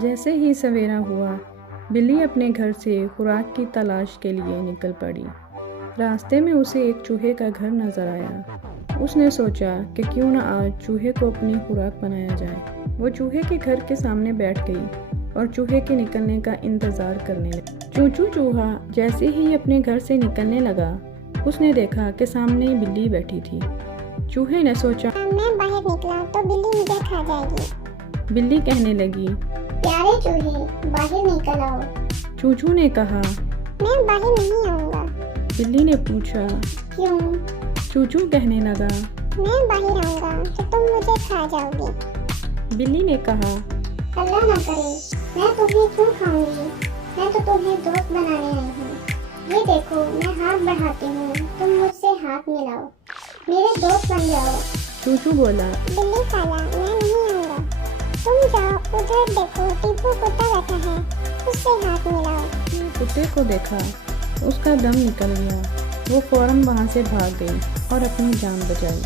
जैसे ही सवेरा हुआ, बिल्ली अपने घर से खुराक की तलाश के लिए निकल पड़ी। रास्ते में उसे एक चूहे का घर नजर आया। उसने सोचा कि क्यों न आज चूहे को अपनी खुराक बनाया जाए। वो चूहे के घर के सामने बैठ गई और चूहे के निकलने का इंतजार करने लगी। चूचू चूहा जैसे ही अपने घर से निकलने लगा, उसने देखा कि सामने बिल्ली बैठी थी। चूहे ने सोचा, मैं बाहर निकला तो बिल्ली मुझे खा जाएगी। बिल्ली कहने लगी, प्यारे चूहे, बाहर निकल आओ। चूचू ने कहा, मैं बाहर नहीं आऊंगा। बिल्ली ने पूछा, क्यों? चूचू कहने लगा, मैं बाहर आऊंगा तो तुम मुझे खा जाओगी। बिल्ली ने कहा, अल्लाह ना करे, मैं तुम्हें क्यों खाऊंगी? मैं तो तुम्हें दोस्त बनाने आई हूँ। ये देखो, मैं हाथ बढ़ाती हूँ, तुम मुझसे हाथ मिलाओ, मेरे दोस्त बन जाओ। चूचू बोला, बिल्ली खाला, मैं नहीं आऊंगा। तुम जाओ, उधर देखो, टीपू कुत्ता बैठा है, उससे हाथ मिलाओ। कुत्ते को देखा, उसका दम निकल गया। वो फौरन वहाँ से भाग गई और अपनी जान बचाई।